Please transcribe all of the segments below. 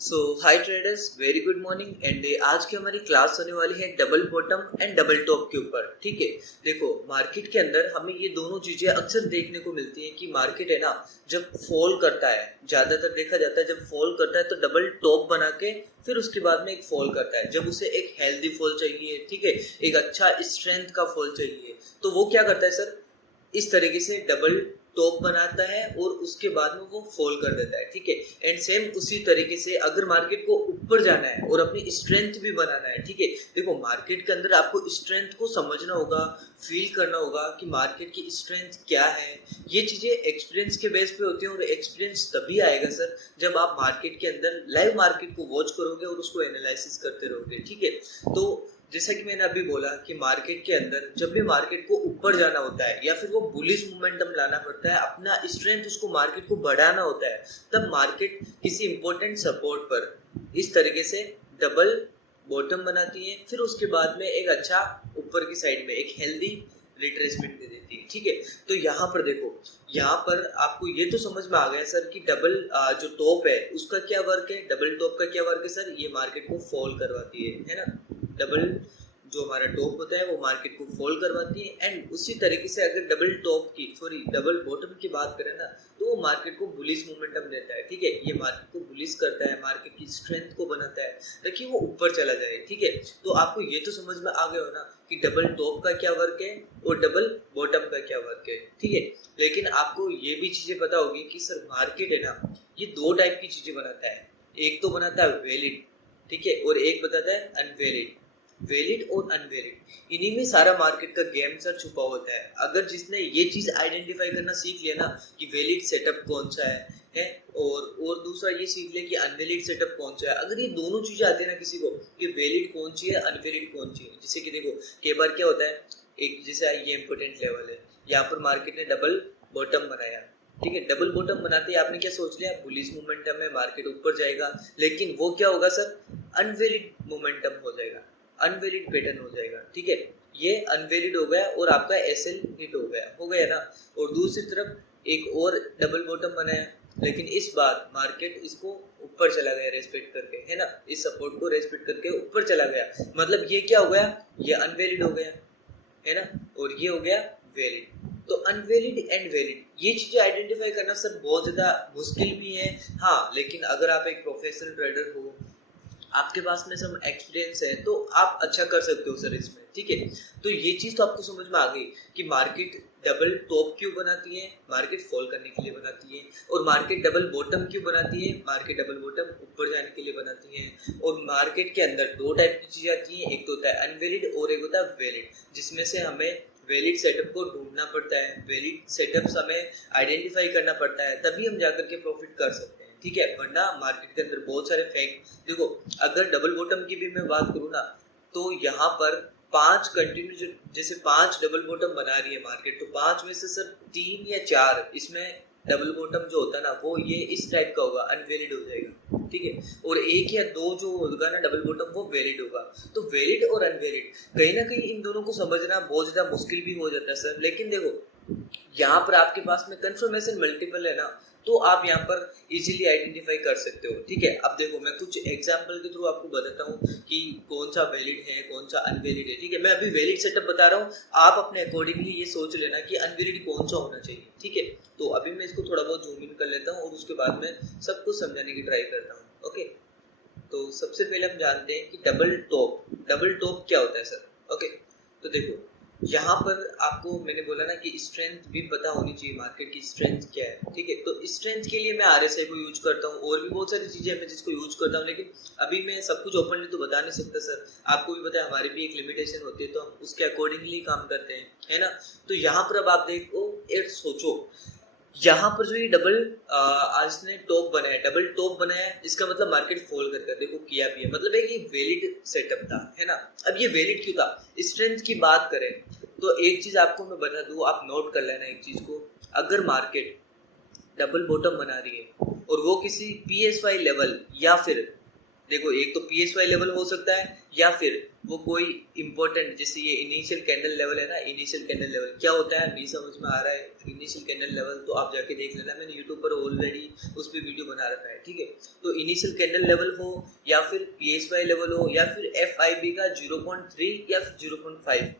So hi traders, very good morning and आज की हमारी क्लास होने वाली है double bottom and double top के ऊपर। ठीक है, देखो मार्केट के अंदर हमें ये दोनों चीजें अक्सर देखने को मिलती हैं कि मार्केट है ना, जब फॉल करता है, ज्यादातर देखा जाता है जब फॉल करता है तो डबल टॉप बना के फिर उसके बाद में एक फॉल करता है। जब उसे एक हेल्दी फॉल चाहिए, ठीक है, एक अच्छा स्ट्रेंथ का फॉल चाहिए, तो वो क्या करता है सर, इस तरीके से डबल टॉप बनाता है और उसके बाद में वो फॉल कर देता है। ठीक है, एंड सेम उसी तरीके से अगर मार्केट को ऊपर जाना है और अपनी स्ट्रेंथ भी बनाना है, ठीक है, देखो मार्केट के अंदर आपको स्ट्रेंथ को समझना होगा, फील करना होगा कि मार्केट की स्ट्रेंथ क्या है। ये चीजें एक्सपीरियंस के बेस पे होती हैं और एक्सपीरियंस तभी आएगा सर जब आप मार्केट के अंदर लाइव मार्केट को वॉच करोगे और उसको एनालिसिस करते रहोगे। ठीक है, तो जैसा कि मैंने अभी बोला कि मार्केट के अंदर जब भी मार्केट को ऊपर जाना होता है या फिर वो बुलिश मोमेंटम लाना पड़ता है, अपना स्ट्रेंथ उसको मार्केट को बढ़ाना होता है, तब मार्केट किसी इंपॉर्टेंट सपोर्ट पर इस तरीके से डबल बॉटम बनाती है, फिर उसके बाद में एक अच्छा ऊपर की साइड में एक हेल्दी रिट्रेसमेंट दे देती है। ठीक है, तो यहाँ पर देखो, यहाँ पर आपको ये तो समझ में आ गया सर कि डबल जो टॉप है उसका क्या वर्क है, डबल टॉप का क्या वर्क है सर, ये मार्केट को फॉल करवाती है ना। डबल जो हमारा टॉप होता है वो मार्केट को फॉल करवाती है, एंड उसी तरीके से अगर डबल बॉटम की बात करें ना, तो वो मार्केट को बुलिश मोमेंटम देता है। ठीक है, ये मार्केट को बुलिश करता है, मार्केट की स्ट्रेंथ को बनाता है ताकि वो ऊपर चला जाए। ठीक है, तो आपको ये तो समझ में आ गया हो ना कि डबल टॉप का क्या वर्क है और डबल बॉटम का क्या वर्क है। ठीक है, लेकिन आपको ये भी चीजें पता होगी कि सर मार्केट है ना, ये दो टाइप की चीजें बनाता है। एक तो बनाता है वैलिड, ठीक है, और एक बताता है अनवैलिड। वैलिड और अनवैलिड, इन्हीं में सारा मार्केट का गेम सर छुपा होता है। अगर जिसने ये चीज आइडेंटिफाई करना सीख लिया ना कि वैलिड सेटअप कौन सा है और दूसरा ये सीख ले कि अनवैलिड सेटअप कौन सा है, अगर ये दोनों चीजें आती है ना किसी को कि वैलिड कौन सी है अनवैलिड कौन सी है, जैसे कि देखो कई बार क्या होता है, एक जैसे ये इंपोर्टेंट लेवल है, यहाँ पर मार्केट ने डबल बॉटम बनाया, ठीक है, डबल बॉटम बनाते ही आपने क्या सोच लिया, बुलिश मोमेंटम है, मार्केट ऊपर जाएगा, लेकिन वो क्या होगा सर, अनवैलिड मोमेंटम हो जाएगा, अनवैलिड पैटर्न हो जाएगा। ठीक है, ये अनवैलिड हो गया और आपका एसएल हिट हो गया ना। और दूसरी तरफ एक और डबल बॉटम बनाया, लेकिन इस बार मार्केट इसको ऊपर चला गया रेस्पेक्ट करके, है ना, इस सपोर्ट को रेस्पेक्ट करके ऊपर चला गया, मतलब ये क्या हो गया, ये अनवैलिड हो गया, है ना, और ये हो गया वैलिड। तो अनवैलिड एंड वैलिड ये चीजें आइडेंटिफाई करना सर बहुत ज्यादा मुश्किल भी है, हाँ, लेकिन अगर आप एक प्रोफेशनल ट्रेडर हो, आपके पास में सब एक्सपीरियंस है, तो आप अच्छा कर सकते हो सर इसमें। ठीक है, तो ये चीज तो आपको समझ में आ गई कि मार्केट डबल टॉप क्यों बनाती है, मार्केट फॉल करने के लिए बनाती है, और मार्केट डबल बॉटम क्यों बनाती है, मार्केट डबल बॉटम ऊपर जाने के लिए बनाती है। और मार्केट के अंदर दो टाइप की चीजें आती हैं, एक तो होता है अनवैलिड और एक होता है वैलिड, जिसमें से हमें वैलिड सेटअप को ढूंढना पड़ता है, वैलिड सेटअप्स हमें आइडेंटिफाई करना पड़ता है, तभी हम जाकर के प्रॉफिट कर सकते हैं। ठीक है, वरना मार्केट के अंदर बहुत सारे फेक, देखो अगर डबल बॉटम की भी मैं बात करूँ ना, तो यहाँ पर 5 कंटिन्यू, जैसे 5 डबल बॉटम बना रही है मार्केट, तो 5 में से सर 3 या 4 इसमें डबल बॉटम जो होता है ना, वो ये इस टाइप का होगा, अनवैलिड हो जाएगा। ठीक है, और 1 या 2 जो होगा ना डबल बॉटम, वो वैलिड होगा। तो वैलिड और अनवैलिड कहीं ना कहीं इन दोनों को समझना बहुत ज्यादा मुश्किल भी हो जाता है सर, लेकिन देखो यहाँ पर आपके पास में कंफर्मेशन मल्टीपल है ना, तो आप यहाँ पर इजीली आइडेंटिफाई कर सकते हो। ठीक है, अब देखो मैं कुछ एग्जांपल के थ्रू आपको बताता हूँ कि कौन सा वैलिड है कौन सा अनवैलिड है। ठीक है, मैं अभी वैलिड सेटअप बता रहा हूँ, आप अपने अकॉर्डिंगली ये सोच लेना कि अनवैलिड कौन सा होना चाहिए। ठीक है, तो अभी मैं इसको थोड़ा बहुत जूम इन कर लेता हूँ और उसके बाद में सब कुछ समझाने की ट्राई करता हूँ। ओके, तो सबसे पहले हम जानते हैं कि डबल टॉप क्या होता है सर। ओके, तो देखो यहाँ पर आपको मैंने बोला ना कि स्ट्रेंथ भी पता होनी चाहिए, मार्केट की स्ट्रेंथ क्या है। ठीक है, तो स्ट्रेंथ के लिए मैं आरएसआई को यूज करता हूँ, और भी बहुत सारी चीजें हैं जिसको यूज करता हूँ, लेकिन अभी मैं सब कुछ ओपनली तो बता नहीं सकता सर, आपको भी पता है हमारी भी एक लिमिटेशन होती है, तो हम उसके अकॉर्डिंगली काम करते हैं, है ना। तो यहाँ पर अब आप देखो, एक सोचो, यहाँ पर जो ये डबल आज ने टॉप बनाया, डबल टॉप बनाया, इसका मतलब मार्केट फॉल कर देखो किया भी है, मतलब एक ये वैलिड सेटअप था, है ना। अब ये वैलिड क्यों था, स्ट्रेंथ की बात करें तो एक चीज आपको मैं बता दूं, आप नोट कर लेना एक चीज को, अगर मार्केट डबल बॉटम बना रही है और वो किसी PSY लेवल या फिर देखो एक तो PSY लेवल हो सकता है या फिर वो कोई इंपॉर्टेंट, जैसे ये इनिशियल कैंडल लेवल है ना, इनिशियल कैंडल लेवल क्या होता है नहीं समझ में आ रहा है। इनिशियल कैंडल लेवल तो आप जाके देख लेना, मैंने यूट्यूब पर ऑलरेडी उस पर वीडियो बना रखा है, ठीक है। तो इनिशियल कैंडल लेवल हो या फिर PSY लेवल हो या फिर FIB का 0.3 या फिर 0.5,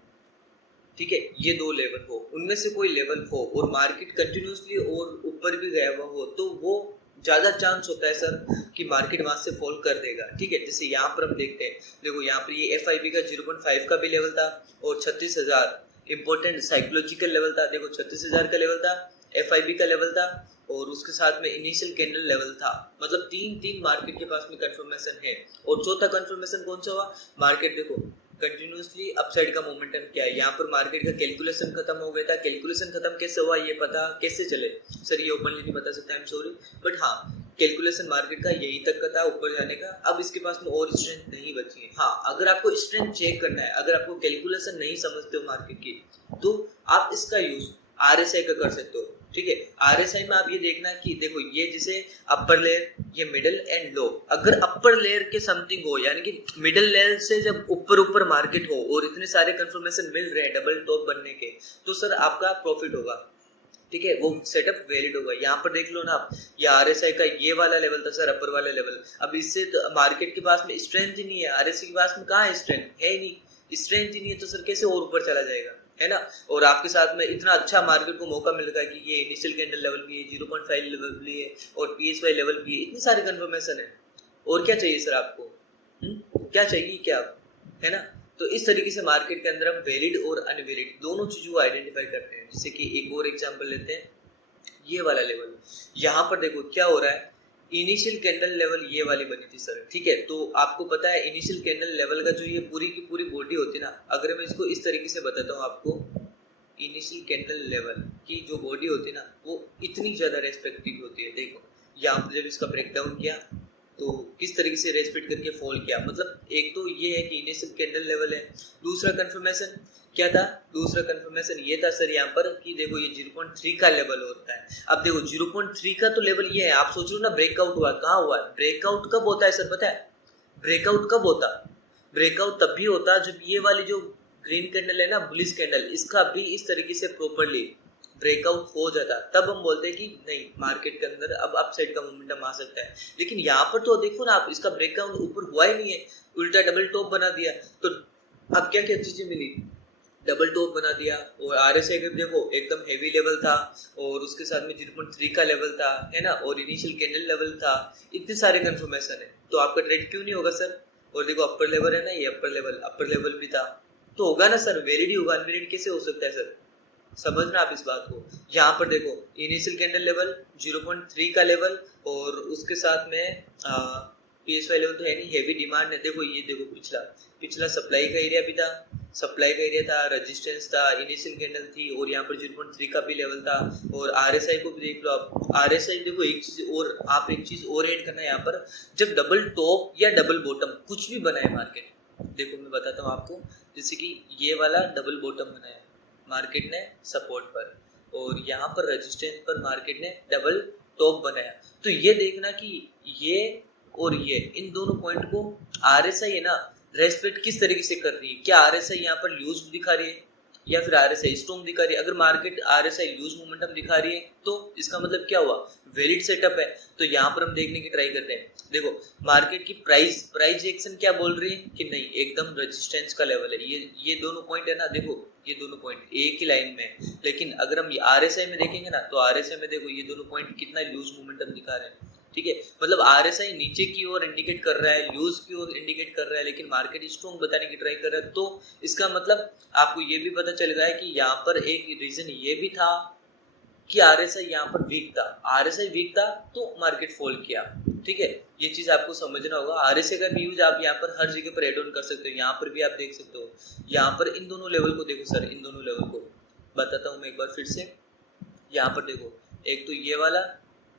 ठीक है, ये दो लेवल हो, उनमें से कोई लेवल हो और मार्केट कंटिन्यूसली और ऊपर भी गया हुआ हो, तो वो ज़्यादा चांस होता है सर कि मार्केट वहाँ से फॉल कर देगा, ठीक है। जैसे यहाँ पर हम देखते हैं, देखो यहाँ पर ये FIB का 0.5 का भी लेवल था और 36,000 इंपॉर्टेंट साइकोलॉजिकल लेवल था। देखो 36,000 का लेवल था, FIB का लेवल था और उसके साथ में इनिशियल कैंडल लेवल था। मतलब तीन मार्केट के पास में कंफर्मेशन है। और चौथा कंफर्मेशन कौन सा हुआ, मार्केट देखो कंटिन्यूसली अपसाइड का मोमेंटम क्या है। यहाँ पर मार्केट का कैलकुलेशन खत्म हो गया था। कैलकुलेशन खत्म कैसे हुआ ये पता कैसे चले सर, ये ओपनली नहीं बता सकता, आई एम सॉरी, बट हाँ कैलकुलेशन मार्केट का यहीं तक का था ऊपर जाने का। अब इसके पास में और स्ट्रेंथ नहीं बची है। हाँ अगर आपको स्ट्रेंथ चेक करना है, अगर आपको कैलकुलेशन नहीं समझते हो मार्केट की, तो आप इसका यूज RSI का कर सकते हो, ठीक है। RSI में आप ये देखना कि देखो ये जैसे अपर लेयर, ये मिडिल एंड लो, अगर अपर लेयर के समथिंग हो, यानी कि मिडिल लेयर से जब ऊपर मार्केट हो और इतने सारे कंफर्मेशन मिल रहे हैं डबल टॉप बनने के, तो सर आपका प्रॉफिट होगा, ठीक है, वो सेटअप वैलिड होगा। यहाँ पर देख लो ना आप, ये RSI का ये वाला लेवल था सर, अपर वाला लेवल। अब इससे तो मार्केट के पास में स्ट्रेंथ ही नहीं है, RSI के पास में कहाँ है स्ट्रेंथ, है ही नहीं, स्ट्रेंथ ही नहीं है, तो सर कैसे और ऊपर चला जाएगा, है ना। और आपके साथ में इतना अच्छा मार्केट को मौका मिल रहा है कि ये इनिशियल कैंडल लेवल भी है, 0.5 लेवल भी है और PSY लेवल भी है, इतनी सारी कंफर्मेशन है, और क्या चाहिए सर आपको, क्या चाहिए क्या आप, है ना। तो इस तरीके से मार्केट के अंदर हम वैलिड और अनवैलिड दोनों चीजों को आइडेंटिफाई करते हैं। जैसे कि एक और एग्जांपल लेते हैं, ये वाला लेवल, यहाँ पर देखो क्या हो रहा है, इनिशियल कैंडल लेवल ये वाली बनी थी सर, ठीक है। तो आपको पता है इनिशियल कैंडल लेवल का जो ये पूरी की पूरी बॉडी होती है ना, अगर मैं इसको इस तरीके से बताता हूँ आपको, इनिशियल कैंडल लेवल की जो बॉडी होती है ना, वो इतनी ज़्यादा रेस्पेक्टिव होती है। देखो यहाँ पर जब इसका ब्रेकडाउन किया तो किस तरीके से रेस्पेक्ट करके फॉल किया। मतलब एक तो ये है कि इनिशियल कैंडल लेवल है। दूसरा कंफर्मेशन क्या था, दूसरा कंफर्मेशन ये था सर यहाँ पर कि देखो ये 0.3 का लेवल होता है। अब देखो 0.3 का तो लेवल ये है, आप सोच लो ना ब्रेकआउट हुआ, कहाँ हुआ है, ब्रेकआउट कब होता है सर पता है, ब्रेकआउट कब होता, ब्रेकआउट तब भी होता जब ये वाली जो ग्रीन कैंडल है ना, बुलिश कैंडल, इसका भी इस तरीके से प्रॉपरली ब्रेकआउट हो जाता, तब हम बोलते हैं कि नहीं मार्केट के अंदर अब अपसाइड का मोमेंटम आ सकता है। लेकिन यहाँ पर तो देखो ना आप, इसका ब्रेकडाउन ऊपर हुआ ही नहीं है, उल्टा डबल टॉप बना दिया। तो अब क्या क्या चीजें मिली, डबल टॉप बना दिया और RSI का देखो एकदम हेवी लेवल था और उसके साथ में 0.3 का लेवल था, है ना, और इनिशियल कैंडल लेवल था, इतने सारे कंफर्मेशन है, तो आपका ट्रेड क्यों नहीं होगा सर। और देखो अपर लेवल है ना, ये अपर लेवल भी था, तो होगा ना सर, वैलिड ही होगा, अनवैलिड कैसे हो सकता है सर, समझना आप इस बात को। यहाँ पर देखो इनिशियल कैंडल लेवल 0.3 का लेवल और उसके साथ में PSY लेवल तो है नहीं, हेवी डिमांड है। देखो ये देखो पिछला सप्लाई का एरिया भी था, सप्लाई का एरिया था, रेजिस्टेंस था, इनिशियल कैंडल थी और यहाँ पर 0.3 का भी लेवल था। और RSI को भी देख लो आप, RSI देखो एक चीज और, आप एक चीज और ऐड करना है यहाँ पर, जब डबल टॉप या डबल बॉटम कुछ भी बनाए मार्केट, देखो मैं बताता हूँ आपको, जैसे कि ये वाला डबल बॉटम बनाया मार्केट ने सपोर्ट पर और यहाँ पर रेजिस्टेंस पर मार्केट ने डबल टॉप बनाया, तो ये देखना कि ये और ये इन दोनों पॉइंट को RSI है ना रेस्पेक्ट किस तरीके से कर रही है। क्या RSI यहाँ पर लूज दिखा रही है या फिर RSI स्ट्रॉन्ग दिखा रही है। अगर मार्केट RSI लूज मोमेंटम दिखा रही है तो इसका मतलब क्या हुआ, वैलिड सेटअप है। तो यहाँ पर हम देखने की ट्राई करते हैं। देखो मार्केट की प्राइस एक्शन क्या बोल रही है कि नहीं एकदम रेजिस्टेंस का लेवल है, ये दोनों पॉइंट है ना, देखो ये दोनों पॉइंट एक ही लाइन में है। लेकिन अगर हम RSI में देखेंगे ना तो RSI में देखो ये दोनों पॉइंट कितना लूज मोमेंटम दिखा रहे हैं, ठीक है। मतलब RSI नीचे की ओर इंडिकेट कर रहा है, लूज की ओर इंडिकेट कर रहा है, लेकिन मार्केट स्ट्रॉन्ग बताने की ट्राई कर रहा है। तो इसका मतलब आपको ये भी पता चल गया है कि यहाँ पर एक रीजन ये भी था कि RSI यहाँ पर वीक था, RSI वीक था तो मार्केट फॉल किया, ठीक है। ये चीज आपको समझना होगा। RSI का भी यूज आप यहाँ पर हर जगह पर एड ऑन कर सकते हो। यहाँ पर भी आप देख सकते हो, यहाँ पर इन दोनों लेवल को देखो सर, इन दोनों लेवल को बताता हूँ मैं एक बार फिर से। यहाँ पर देखो एक तो ये वाला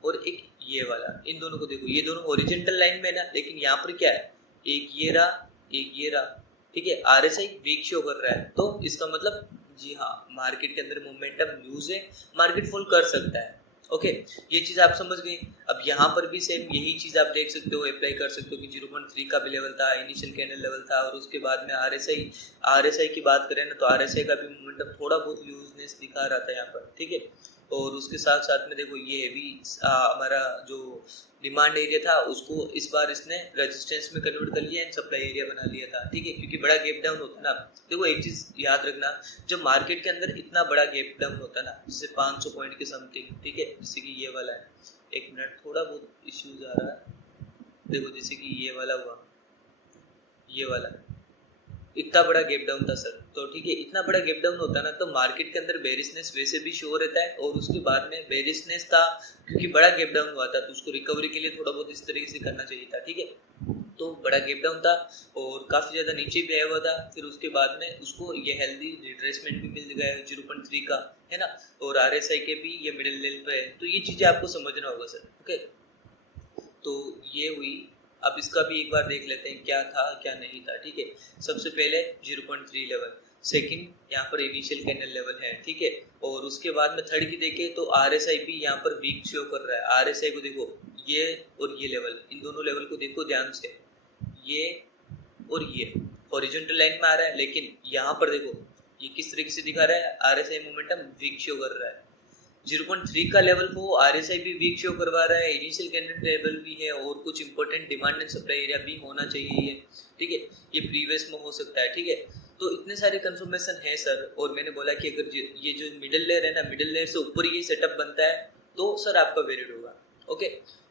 और एक ये वाला, इन दोनों को देखो, ये दोनों हॉरिजॉन्टल लाइन में ना, लेकिन यहाँ पर क्या है, एक ये रहा एक ये रहा, ठीक है। RSI वीक शो कर रहा है, तो इसका मतलब जी हाँ मार्केट के अंदर मोमेंटम लूज है, मार्केट फॉल कर सकता है। ओके, ये चीज़ आप समझ गए। अब यहाँ पर भी सेम यही चीज़ आप देख सकते हो, अप्लाई कर सकते हो कि 0.3 का भी लेवल था, इनिशियल कैंडल लेवल था, और उसके बाद में आरएसआई की बात करें ना, तो आरएसआई का भी मोमेंटम थोड़ा बहुत लूजनेस दिखा रहा था यहाँ पर, ठीक है। और उसके साथ साथ में देखो ये भी हमारा जो डिमांड एरिया था उसको इस बार इसने रेजिस्टेंस में कन्वर्ट कर लिया एंड सप्लाई एरिया बना लिया था, ठीक है, क्योंकि बड़ा गैप डाउन होता है ना। देखो एक चीज़ याद रखना, जब मार्केट के अंदर इतना बड़ा गैप डाउन होता है ना, जैसे 500 पॉइंट के समथिंग, ठीक है, जैसे कि ये वाला है, एक मिनट थोड़ा बहुत इश्यूज आ रहा है, देखो जैसे कि ये वाला हुआ, ये वाला इतना बड़ा गैप डाउन था सर, तो ठीक है, इतना बड़ा गैप डाउन होता है ना, तो मार्केट के अंदर बेरिशनेस वैसे भी शो रहता है, और उसके बाद में बेरिशनेस था क्योंकि बड़ा गैप डाउन हुआ था, तो उसको रिकवरी के लिए थोड़ा बहुत इस तरीके से करना चाहिए था, ठीक है। तो बड़ा गैप डाउन था और काफ़ी ज़्यादा नीचे भी आया हुआ था, फिर उसके बाद में उसको ये हेल्दी रिट्रेसमेंट भी मिल गया है 0.3 का, है ना, और आरएसआई के भी ये मिडिल लेवल पे है, तो ये चीज़ें आपको समझना होगा सर, ओके। तो ये हुई, अब इसका भी एक बार देख लेते हैं क्या था क्या नहीं था, ठीक है। सबसे पहले 0.3 लेवल, सेकंड यहाँ पर इनिशियल कैंडल लेवल है, ठीक है, और उसके बाद में थर्ड की देखें तो आरएसआई भी यहाँ पर वीक शो कर रहा है। आरएसआई को देखो, ये और ये लेवल, इन दोनों लेवल को देखो ध्यान से, ये और ये हॉरिजॉन्टल लाइन में आ रहा है, लेकिन यहाँ पर देखो ये किस तरीके से दिखा रहा है, आरएसआई मोमेंटम वीक शो कर रहा है। 0.3 का लेवल हो, आरएसआई भी वीक शो करवा रहा है, इनिशियल कैंडल लेवल भी है, और कुछ important demand and supply area भी होना चाहिए, ठीक है, ये प्रीवियस में हो सकता है, ठीक है। तो इतने सारे कंफर्मेशन है सर, और मैंने बोला कि अगर ये जो मिडिल लेयर है ना, मिडिल लेयर से ऊपर ये सेटअप बनता है तो सर आपका वेरिड होगा, ओके।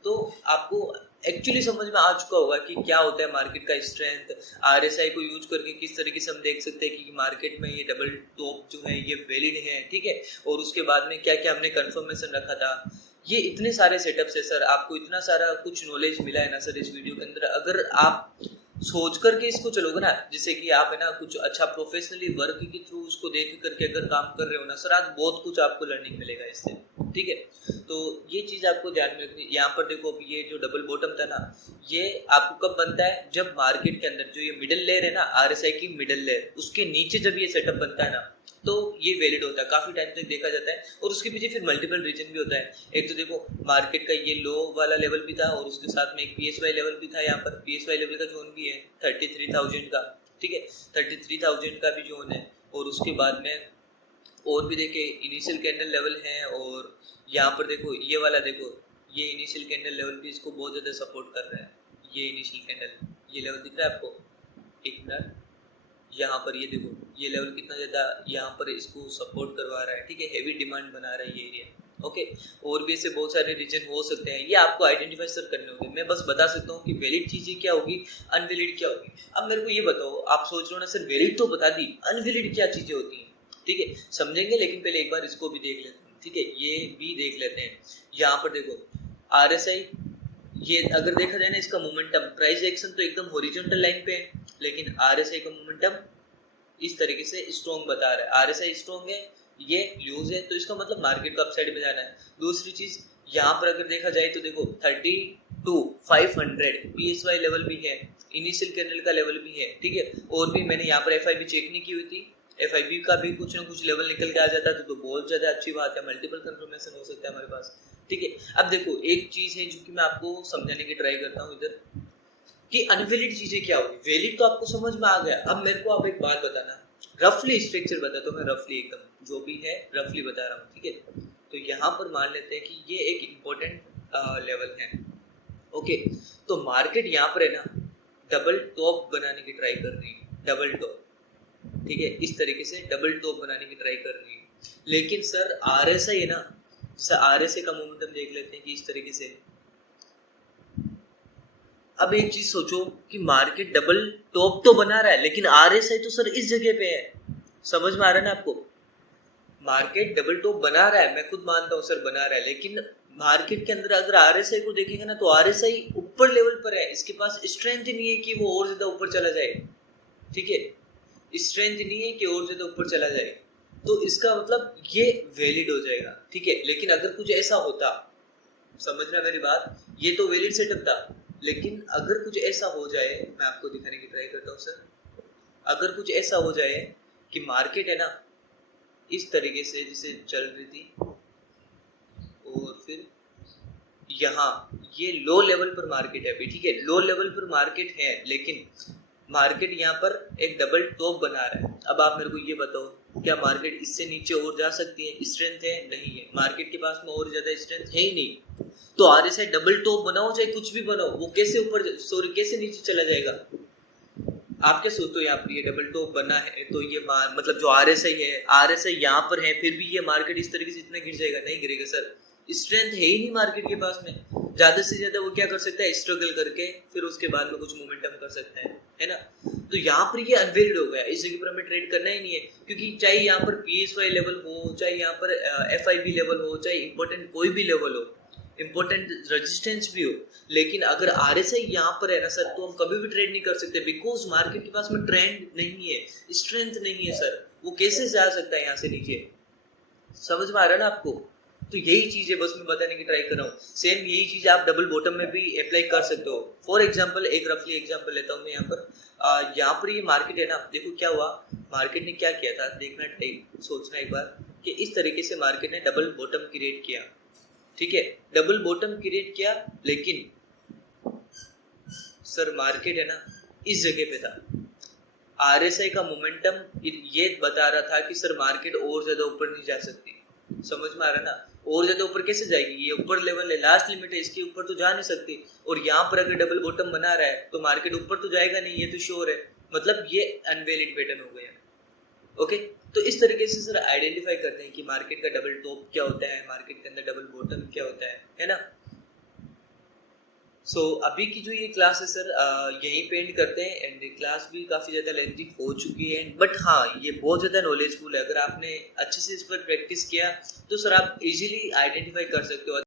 तो आपको एक्चुअली समझ में आ चुका होगा कि क्या होता है मार्केट का स्ट्रेंथ, आरएसआई को यूज करके किस तरीके से हम देख सकते हैं कि मार्केट में ये डबल टॉप जो है ये वैलिड है, ठीक है, और उसके बाद में क्या क्या हमने कंफर्मेशन रखा था। ये इतने सारे सेटअप्स है सर, आपको इतना सारा कुछ नॉलेज मिला है ना सर इस वीडियो के अंदर, अगर आप सोच करके इसको चलोगे ना, जैसे कि आप है ना कुछ अच्छा प्रोफेशनली वर्क के थ्रू उसको देख करके अगर काम कर रहे हो ना सर, आज बहुत कुछ आपको लर्निंग मिलेगा इससे, ठीक है। तो ये चीज़ आपको ध्यान में रखनी। यहाँ पर देखो अभी ये जो डबल बॉटम था ना, ये आपको कब बनता है, जब मार्केट के अंदर जो ये मिडिल लेयर है ना, आरएसआई की मिडिल लेयर, उसके नीचे जब ये सेटअप बनता है ना, तो ये वैलिड होता है, काफ़ी टाइम तक देखा जाता है, और उसके पीछे फिर मल्टीपल रीजन भी होता है। एक तो देखो मार्केट का ये लो वाला लेवल भी था, और उसके साथ में एक पीएसवाई लेवल भी था, यहाँ पर पीएसवाई लेवल का जोन भी है 33,000 का, ठीक है, 33,000 का भी जोन है, और उसके बाद में और भी देखे इनिशियल कैंडल लेवल है, और यहाँ पर देखो ये वाला देखो, ये इनिशियल कैंडल लेवल भी इसको बहुत ज़्यादा सपोर्ट कर रहा है, ये इनिशियल कैंडल ये लेवल दिख रहा है आपको, एक मिनट, यहाँ पर ये देखो ये लेवल कितना ज़्यादा यहाँ पर इसको सपोर्ट करवा रहा है, ठीक है, हेवी डिमांड बना रहा है ये एरिया, ओके। और भी ऐसे बहुत सारे रीजन हो सकते हैं, ये आपको आइडेंटिफाई सर करने होंगे। मैं बस बता सकता हूँ कि वैलिड चीज़ें क्या होगी, अनवैलिड क्या होगी। अब मेरे को ये बताओ, आप सोच रहे हो ना सर वैलिड तो बता दी, अनवैलिड क्या चीज़ें होती हैं, ठीक है, समझेंगे, लेकिन पहले एक बार इसको भी देख लेते हैं, ठीक है, ये भी देख लेते हैं। यहाँ पर देखो आरएसआई, ये अगर देखा जाए ना इसका मोमेंटम, प्राइस एक्शन तो एकदम हॉरिजॉन्टल लाइन पे है, लेकिन आरएसआई का मोमेंटम इस तरीके से स्ट्रॉन्ग बता रहा है, आरएसआई स्ट्रॉन्ग है, ये लूज है, तो इसका मतलब मार्केट को अपसाइड में जाना है। दूसरी चीज यहाँ पर अगर देखा जाए तो देखो 32,500 पीएसवाई लेवल भी है, इनिशियल कैंडल का लेवल भी है, ठीक है, और भी मैंने यहाँ पर एफआईबी चेक नहीं की हुई थी, एफआईबी का भी कुछ ना कुछ लेवल निकल के आ जाता तो बहुत ज्यादा अच्छी बात है, मल्टीपल कंफर्मेशन हो सकता है हमारे पास, ठीक है। अब देखो एक चीज है जो कि मैं आपको समझाने की ट्राई करता हूँ इधर, कि अनवैलिड चीजें क्या होगी, वैलिड तो आपको समझ में आ गया। अब मेरे को आप एक बात बताना, रफली स्ट्रक्चर बता दो, मैं रफली एकदम जो भी है रफली बता रहा हूँ, ठीक है। तो यहाँ पर मान लेते हैं कि ये एक इम्पोर्टेंट लेवल है, ओके। तो मार्केट यहाँ पर है ना डबल टॉप बनाने की ट्राई कर रही है, डबल टॉप, ठीक है, इस तरीके से डबल टॉप बनाने की ट्राई कर रही है, लेकिन सर आरएसआई है ना, सर आरएसआई का मोमेंटम देख लेते हैं कि इस तरीके से। अब एक चीज सोचो कि मार्केट डबल टॉप तो बना रहा है, लेकिन आरएसआई तो सर इस जगह पे है, समझ में आ रहा है ना आपको, मार्केट डबल टॉप बना रहा है, मैं खुद मानता हूँ सर बना रहा है, लेकिन मार्केट के अंदर अगर आरएसआई को देखेंगे ना तो आरएसआई ऊपर लेवल पर है, इसके पास स्ट्रेंथ नहीं है कि वो और ज्यादा ऊपर चला जाए, ठीक है, स्ट्रेंथ नहीं है कि और ज्यादा ऊपर चला जाए, तो इसका मतलब ये वैलिड हो जाएगा, ठीक है। लेकिन अगर कुछ ऐसा होता, समझना मेरी बात, ये तो वैलिड सेटअप था, लेकिन अगर कुछ ऐसा हो जाए, मैं आपको दिखाने की ट्राई करता हूँ सर, अगर कुछ ऐसा हो जाए कि मार्केट है ना इस तरीके से जिसे चल रही थी और फिर यहाँ ये लो लेवल पर मार्केट है अभी, ठीक है, लो लेवल पर मार्केट है, लेकिन मार्केट यहाँ पर एक डबल टॉप बना रहा है। अब आप मेरे को ये बताओ, क्या मार्केट इससे नीचे और जा सकती है? स्ट्रेंथ है? नहीं है, मार्केट के पास में और ज्यादा स्ट्रेंथ है ही नहीं। तो आरएसआई डबल टॉप बनाओ चाहे कुछ भी बनाओ, वो कैसे ऊपर कैसे नीचे चला जाएगा? आप क्या सोचते हो? यहाँ पर ये डबल टॉप बना है तो ये मतलब जो आरएसआई यहाँ पर है, फिर भी ये मार्केट इस तरीके से इतना गिर जाएगा? नहीं गिरेगा सर, स्ट्रेंथ है ही नहीं मार्केट के पास में। ज्यादा से ज्यादा वो क्या कर सकता है? स्ट्रगल करके फिर उसके बाद में कुछ मोमेंटम कर सकता है ना। तो यहाँ पर ये अनवेल्ड हो गया, इस जगह पर हमें ट्रेड करना ही नहीं है, क्योंकि चाहे यहाँ पर पीएसवाई लेवल हो, चाहे यहाँ पर एफआईबी लेवल हो, चाहे इंपॉर्टेंट कोई भी लेवल हो, इंपॉर्टेंट रेजिस्टेंस भी हो, लेकिन अगर आरएसआई यहाँ पर है ना सर, तो हम कभी भी ट्रेड नहीं कर सकते, बिकॉज मार्केट के पास में ट्रेंड नहीं है, स्ट्रेंथ नहीं है सर। वो कैसे जा सकता है यहाँ से नीचे? समझ में आ रहा है ना आपको? तो यही चीज है, बस मैं बताने की ट्राई कर रहा हूँ। सेम यही चीज आप डबल बॉटम में भी अप्लाई कर सकते हो। फॉर एग्जांपल एक रफली एग्जांपल लेता हूँ मैं यहाँ पर ये मार्केट है ना, देखो क्या हुआ, मार्केट ने क्या किया था, देखना टाइम सोचना एक बार, कि इस तरीके से मार्केट ने डबल बॉटम क्रिएट किया, ठीक है, डबल बॉटम क्रिएट किया, लेकिन सर मार्केट है ना इस जगह पे था। आरएसआई का मोमेंटम ये बता रहा था कि सर मार्केट और ज्यादा ऊपर नहीं जा सकती। समझ में आ रहा है ना? और ज्यादा ऊपर कैसे जाएगी? ये ऊपर लेवल है, लास्ट लिमिट है, इसके ऊपर तो जा नहीं सकती। और यहाँ पर अगर डबल बॉटम बना रहा है तो मार्केट ऊपर तो जाएगा नहीं, ये तो श्योर है। मतलब ये अनवैलिड पैटर्न हो गया। ओके, तो इस तरीके से सर आइडेंटिफाई करते हैं कि मार्केट का डबल टॉप क्या होता है, मार्केट के अंदर डबल बॉटम क्या होता है ना। सो अभी की जो ये क्लास है सर यहीं पे एंड करते हैं, एंड क्लास भी काफ़ी ज़्यादा लेंथी हो चुकी है, बट हाँ ये बहुत ज़्यादा नॉलेजफुल है। अगर आपने अच्छे से इस पर प्रैक्टिस किया तो सर आप इजीली आइडेंटिफाई कर सकते हो।